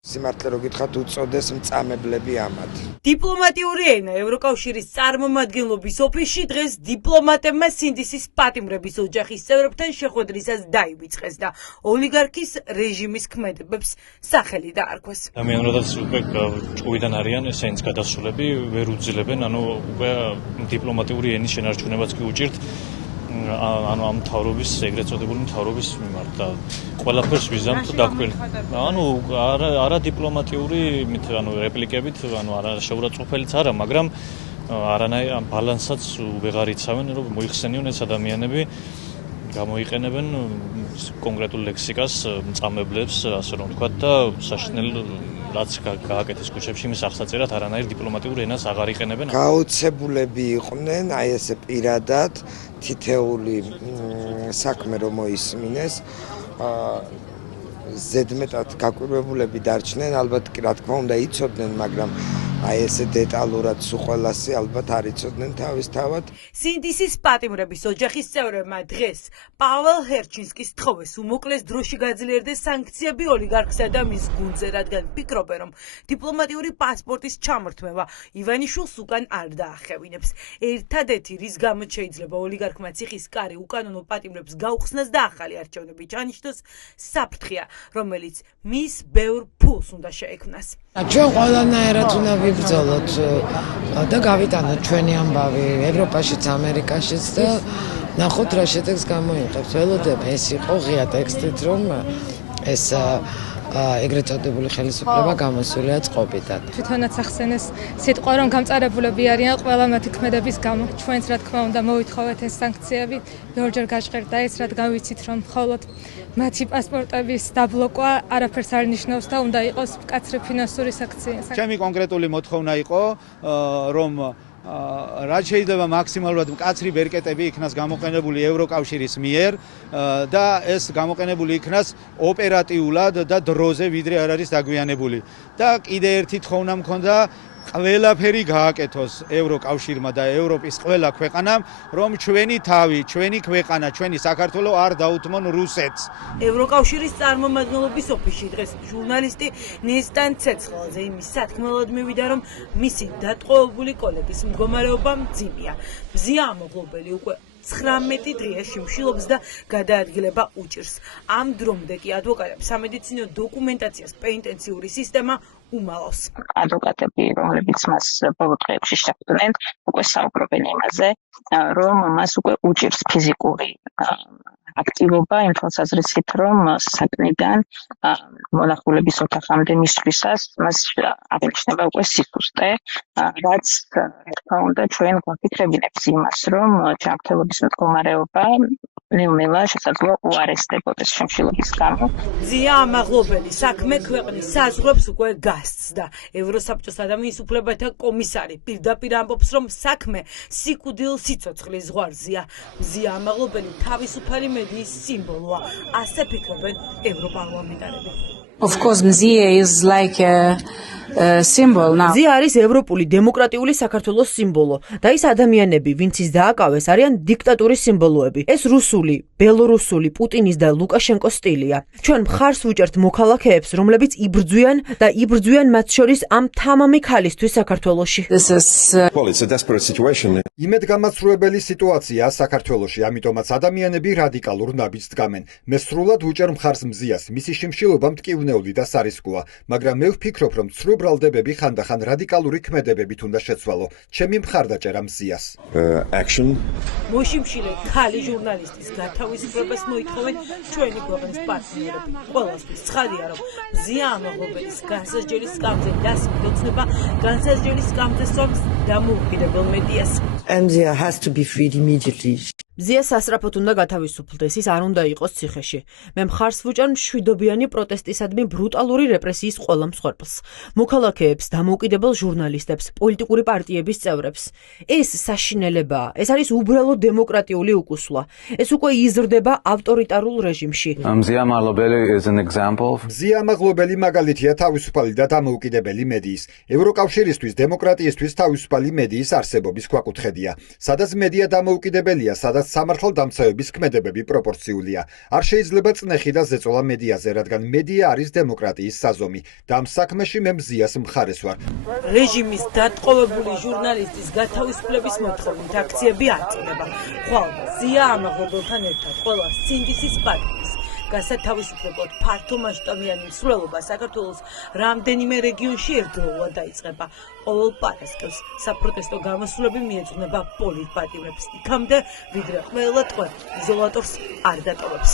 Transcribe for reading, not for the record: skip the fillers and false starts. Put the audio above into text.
სიმართლე რო გითხრათ, უწოდეს მწამებლები ამათ. დიპლომატიური ენა ევროკავშირის წარმომადგენლობის ოფისში დღეს დიპლომატებმა სინდისის პატიმრების ოჯახის წევრებთან შეხვედრისას დაივიწყეს და ოლიგარქის რეჟიმის ქმედებებს სახელი დაარქვეს. ადამიანებიც უკვე ჭუიდან არიან ესენს გადასულები ვერ უძლებენ, უკვე დიპლომატიური ენის შენარჩუნებაც კი უჭირთ. ამ მთავრობის, ეგრეთ წოდებული მთავრობის მიმართ და ყველაფერს ვიზამთ დაკვირვებით. არა დიპლომატიური, რეპლიკებით, არა შეურაცხყოფელიც არა, მაგრამ არანაირ ბალანსაც ვეღარ იცავენ, რომ მოიხსენიონ ეს ადამიანები, გამოიყენებენ კონკრეტულ ლექსიკას, მწამებლებს, ასე რომ ვთქვათ და საშინელ რაც გააკეთეს ქუჩებში მის აღსაწერად არანაირ დიპლომატიურ ენას აღარ იყენებენ. გაოცებულები იყვნენ, აი ესე პირადად თითეული საქმე რომ მოისმინეს, ზედმეტად გაკვირვებულები დარჩნენ, ალბათ კი რა თქმა უნდა იცოდნენ, მაგრამ აი ესე დეტალურად სულ ყველასი ალბათ არ იცოდნენ თავისთავად. სინდისის პატიმრების ოჯახის წევრებმა დღეს პაվել ჰერჩინსკის თხოვეს უმოკლეს დროში გაძლიერდეს საანქციები ოლიგარქსა და მის გუნდზე, რადგან ფიქრობენ, რომ დიპლომატიური პასპორტის ჩამორთმევა ივანიშვილს უკან არ დაახევინებს. ერთადერთი რის გამოც შეიძლება ოლიგარქმა ციხის კარი უკანონო პატიმრებს გაუხსნას და ახალი არჩევნები ჩანიშნოს, საფრთხეა, რომელიც მის ბევრ ფულს უნდა შეექმნას. ჩვენ ყველანაირად უნდა ვიბრძოლოთ და გავიტანოთ ჩვენი ამბავი ევროპაშიც, ამერიკაშიც და ნახოთ რა შედეგს გამოიღებს. ველოდებ ეს იყო ღია ტექსტით, რომ ეს ეგრეთ წოდებული ხელისუფლება გამოსულია წყობიდან. თვითონაც ახსენეს სიტყვა, რომ გამწარებულები არიან ყველა მათი ქმედების გამო. ჩვენც რა თქმა უნდა მოვითხოვეთ ეს სანქციები, ბევრჯერ გაჟღერდა ეს, რადგან ვიცით, რომ მხოლოდ მათი პასპორტების დაბლოკვა არაფერს არ ნიშნავს და უნდა იყოს მკაცრი ფინანსური საქციელი. ჩემი კონკრეტული მოთხოვნა იყო, რომ რაც შეიძლება მაქსიმალურად მკაცრი ბერკეტები იქნას გამოყენებული ევროკავშირის მიერ და ეს გამოყენებული იქნას ოპერატიულად და დროზე, ვიდრე არ არის დაგვიანებული. და კიდე ერთი თხოვნა მქონდა, ყველაფერი გააკეთოს ევროკავშირმა და ევროპის ყველა ქვეყანამ, რომ ჩვენი თავი, ჩვენი ქვეყანა, ჩვენი საქართველო არ დაუთმონ რუსეთს. ევროკავშირის წარმომადგენლობის ოფისში დღეს ჟურნალისტი ნესტან ცეცხლაძე იმის სათქმელად მივიდა, რომ მისი დატყვევებული კოლეგის მდგომარეობა მძიმეა. მზია ამაღლობელი უკვე 19 დღეა შიმშილობს და გადაადგილება უჭირს. ამ დრომდე კი ადვოკატებს სამედიცინო დოკუმენტაციას პენიტენციური სისტემა უმალავს. ადვოკატები, რომლებიც მას ბოლო დღეებში შეხვდნენ, უკვე საუბრობენ იმაზე, რომ მას უკვე უჭირს ფიზიკური აქტივობა იმ თვალსაზრისით, რომ საქმიდან მონახულების ოთახამდე მისვლისას მას აღინიშნება უკვე სისუსტე, რაც რა თქმა უნდა ჩვენ გვაფიქრებინებს იმას, რომ ჯანმრთელობის მდგომარეობა ნეუმელა შესაძლოა უარესდებოდეს შემშილობის გამო. მზია ამაღლობელი საქმე ქვეყნის საზღვრებს უკვე გასცდა. ევროსაბჭოს ადამიანის უფლებათა კომისარი პირდაპირ ამბობს, რომ საქმე სიკვდილ სიცოცხლის ზღვარზეა. მზია ამაღლობელი თავისუფალი მედიის სიმბოლოა, ასე ფიქრობენ ევროპარლამენტარები. Of course, Mzia is like a symbol now. მზია არის ევროპული დემოკრატიული საქართველოს სიმბოლო და ის ადამიანები, ვინც ის დააკავეს, არიან დიქტატურის სიმბოლოები. ეს რუსული, ბელორუსული, პუტინის და ლუკაშენკოს სტილია. ჩვენ მხარს ვუჭერთ მოქალაქეებს, რომლებიც იბრძვიან მათ შორის ამ თამამი ქალისთვის საქართველოში. იმედგამაცრუებელი სიტუაცია საქართველოში, ამიტომაც ადამიანები რადიკალურ ნაბიჯს დგამენ. მე სრულად ვუჭერ მხარს მზიას, მისი შიმშილობა მტკივნეული და სარისკოა, მაგრამ მე ვფიქრობ, რომ ცრუ ბრალდებები ხანდახან რადიკალური ქმედებებით უნდა შეცვალო. ჩემი მხარდაჭერა მზიას. მოშიმშილე ქალი ჟურნალისტის გათავისუფლებას მოითხოვენ ჩვენი ქვეყნის პარტნიორები. ყველასთვის ცხადია, რომ მზია ამაღლობელის განსაზღვრების სკამზე დასმდოცნება განსაზღვრების სკამზე სვამს დამოუკიდებელ მედიას. Mzia has to be freed immediately. მზია სასწრაფოდ უნდა გათავისუფლდეს, ის არ უნდა იყოს ციხეში. მე მხარს ვუჭერ მშვიდობიანი პროტესტისადმი ბრუტალური რეპრესიის ყველა მსხვერპლს, მოქალაქეებს, დამოუკიდებელ ჟურნალისტებს, პოლიტიკური პარტიების წევრებს. ეს საშინელებაა, ეს არის უბრალო დემოკრატიული უკუსვლა. ეს უკვე იზრდება ავტორიტარულ რეჟიმში. მზია ამაღლობელი is an example. მზია ამაღლობელი მაგალითია თავისუფალი და დამოუკიდებელი მედიის. ევროკავშირისთვის, დემოკრატიისთვის თავისუფალი მედიის არსებობის ქვაკუთხედია. სადაც მედია დამოუკიდებელია, სადაც სადაც სამართალდამცავების ქმედებები პროპორციულია. არ შეიძლება წნეხი და ზეწოლა მედიაზე, რადგან მედია არის დემოკრატიის საზომი და ამ საქმეში მე მზიას მხარეს ვარ. რეჟიმის დატყობებული ჟურნალისტის გათავისუფლების მოთხოვნით აქციები აწდება. ხვალ ზია ამაღლებელთან ერთად ყველა სინდისის პარტიის გასათავისუფლებლად ფართო მასშტაბიანი მსვლელობა საქართველოს რამდენიმე რეგიონში ერთდროულად დაიწყება. ყოველ პარასკევს საპროტესტო გამოსვლები მიეძღვნება პოლიტპატიმრებს იქამდე, ვიდრე ყველა ტყვე იზოლატორს არ დატოვებს.